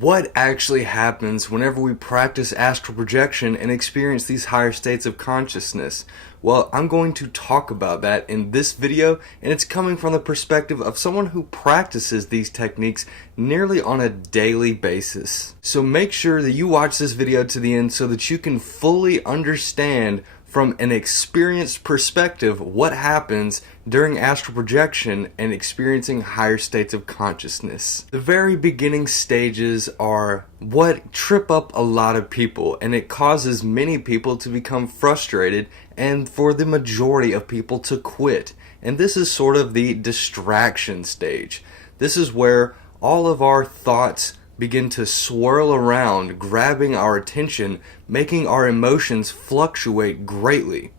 What actually happens whenever we practice astral projection and experience these higher states of consciousness? Well, I'm going to talk about that in this video, and it's coming from the perspective of someone who practices these techniques nearly on a daily basis. So make sure that you watch this video to the end so that you can fully understand from an experienced perspective what happens during astral projection and experiencing higher states of consciousness. The very beginning stages are what trip up a lot of people, and it causes many people to become frustrated and for the majority of people to quit. And this is sort of the distraction stage. This is where all of our thoughts begin to swirl around, grabbing our attention, making our emotions fluctuate greatly.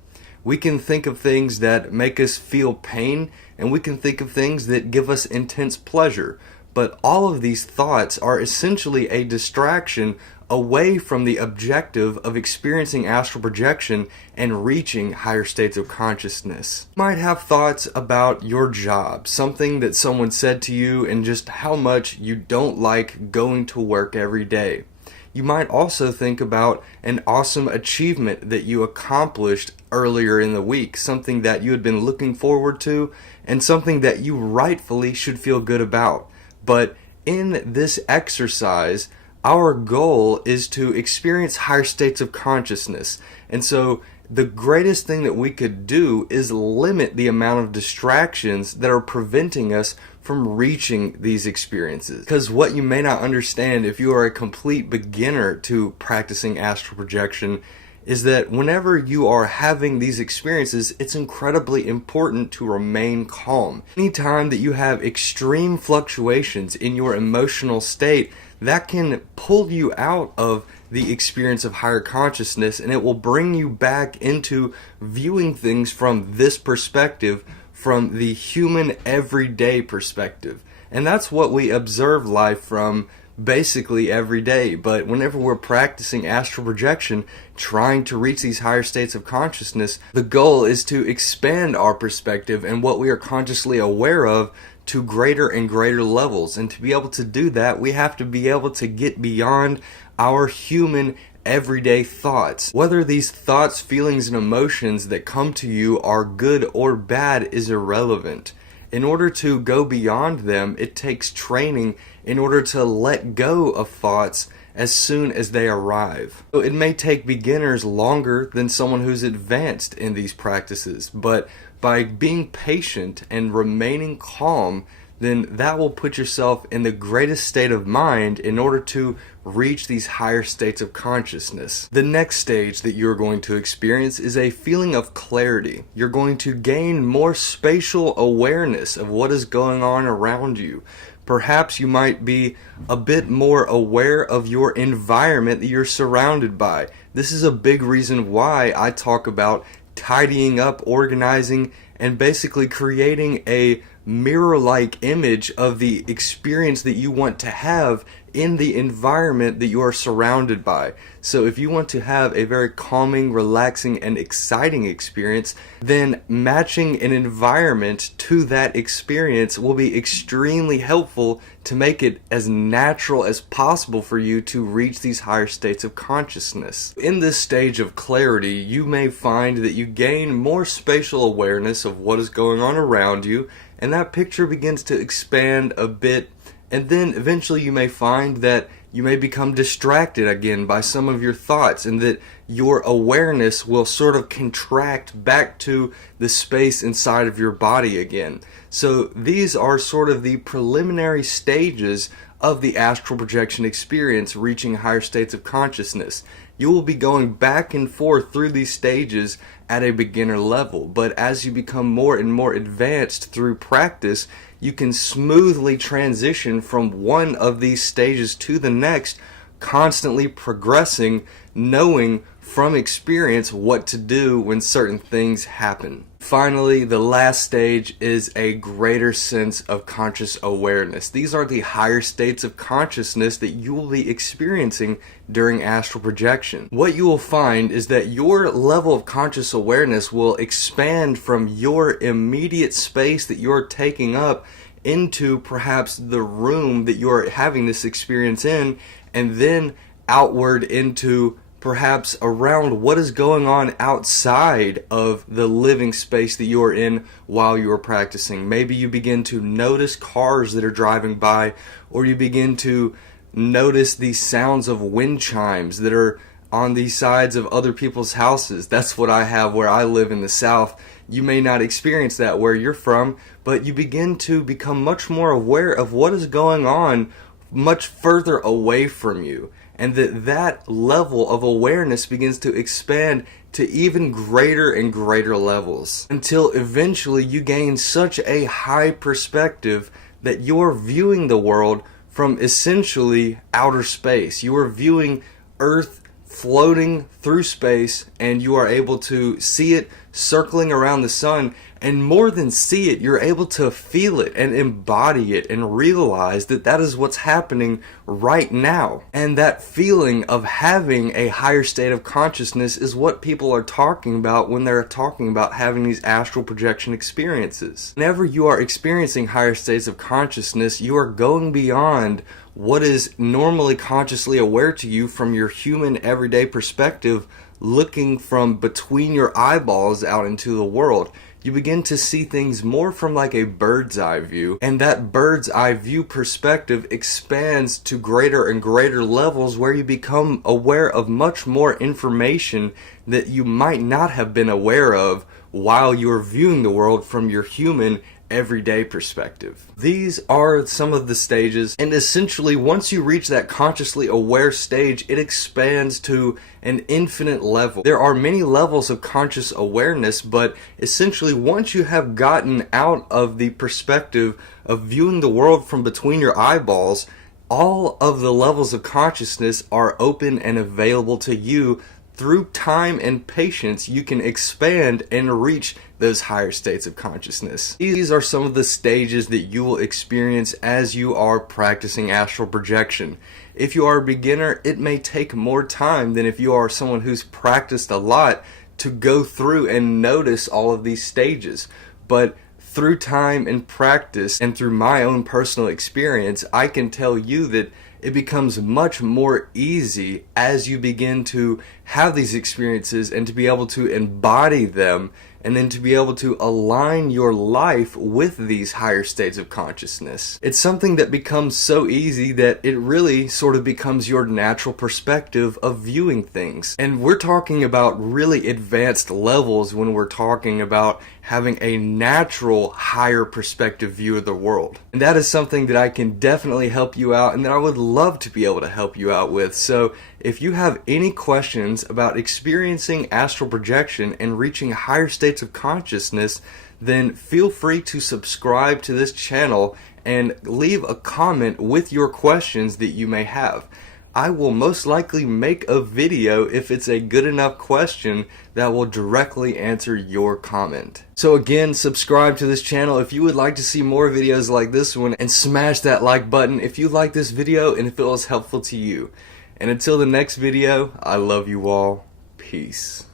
We can think of things that make us feel pain, and we can think of things that give us intense pleasure. But all of these thoughts are essentially a distraction away from the objective of experiencing astral projection and reaching higher states of consciousness. You might have thoughts about your job, something that someone said to you, and just how much you don't like going to work every day. You might also think about an awesome achievement that you accomplished earlier in the week, something that you had been looking forward to, and something that you rightfully should feel good about. But in this exercise, our goal is to experience higher states of consciousness. And so the greatest thing that we could do is limit the amount of distractions that are preventing us from reaching these experiences. Because what you may not understand if you are a complete beginner to practicing astral projection is that whenever you are having these experiences, it's incredibly important to remain calm. Anytime that you have extreme fluctuations in your emotional state, that can pull you out of the experience of higher consciousness, and it will bring you back into viewing things from this perspective, from the human everyday perspective. And that's what we observe life from basically every day. But whenever we're practicing astral projection, trying to reach these higher states of consciousness, the goal is to expand our perspective and what we are consciously aware of to greater and greater levels. And to be able to do that, we have to be able to get beyond our human everyday thoughts. Whether these thoughts, feelings, and emotions that come to you are good or bad is irrelevant. In order to go beyond them, it takes training in order to let go of thoughts as soon as they arrive. So it may take beginners longer than someone who's advanced in these practices, but by being patient and remaining calm, then that will put yourself in the greatest state of mind in order to reach these higher states of consciousness. The next stage that you're going to experience is a feeling of clarity. You're going to gain more spatial awareness of what is going on around you. Perhaps you might be a bit more aware of your environment that you're surrounded by. This is a big reason why I talk about tidying up, organizing, and basically creating a mirror-like image of the experience that you want to have in the environment that you are surrounded by. So if you want to have a very calming, relaxing, and exciting experience, then matching an environment to that experience will be extremely helpful to make it as natural as possible for you to reach these higher states of consciousness. In this stage of clarity, you may find that you gain more spatial awareness of what is going on around you, and that picture begins to expand a bit, and then eventually you may find that you may become distracted again by some of your thoughts, and that your awareness will sort of contract back to the space inside of your body again. So these are sort of the preliminary stages of the astral projection experience, reaching higher states of consciousness. You will be going back and forth through these stages at a beginner level, but as you become more and more advanced through practice, you can smoothly transition from one of these stages to the next, constantly progressing, knowing from experience what to do when certain things happen. Finally, the last stage is a greater sense of conscious awareness. These are the higher states of consciousness that you will be experiencing during astral projection. What you will find is that your level of conscious awareness will expand from your immediate space that you're taking up into perhaps the room that you are having this experience in, and then outward into perhaps around what is going on outside of the living space that you're in while you're practicing. Maybe you begin to notice cars that are driving by, or you begin to notice the sounds of wind chimes that are on the sides of other people's houses. That's what I have where I live in the South. You may not experience that where you're from, but you begin to become much more aware of what is going on much further away from you. And that level of awareness begins to expand to even greater and greater levels, until eventually you gain such a high perspective that you're viewing the world from essentially outer space. You are viewing Earth floating through space, and you are able to see it circling around the sun, and more than see it, you're able to feel it and embody it and realize that that is what's happening right now. And that feeling of having a higher state of consciousness is what people are talking about when they're talking about having these astral projection experiences. Whenever you are experiencing higher states of consciousness, you are going beyond what is normally consciously aware to you from your human everyday perspective, looking from between your eyeballs out into the world. You begin to see things more from like a bird's eye view, and that bird's eye view perspective expands to greater and greater levels where you become aware of much more information that you might not have been aware of while you're viewing the world from your human everyday perspective. These are some of the stages, and essentially once you reach that consciously aware stage, it expands to an infinite level. There are many levels of conscious awareness, but essentially once you have gotten out of the perspective of viewing the world from between your eyeballs, all of the levels of consciousness are open and available to you. Through time and patience, you can expand and reach those higher states of consciousness. These are some of the stages that you will experience as you are practicing astral projection. If you are a beginner, it may take more time than if you are someone who's practiced a lot to go through and notice all of these stages. But through time and practice, and through my own personal experience, I can tell you that it becomes much more easy as you begin to have these experiences and to be able to embody them, and then to be able to align your life with these higher states of consciousness. It's something that becomes so easy that it really sort of becomes your natural perspective of viewing things. And we're talking about really advanced levels when we're talking about having a natural higher perspective view of the world. And that is something that I can definitely help you out, and that I would love to be able to help you out with. So if you have any questions about experiencing astral projection and reaching higher states of consciousness, then feel free to subscribe to this channel and leave a comment with your questions that you may have. I will most likely make a video if it's a good enough question that will directly answer your comment. So again, subscribe to this channel if you would like to see more videos like this one, and smash that like button if you like this video and if it was helpful to you. And until the next video, I love you all. Peace.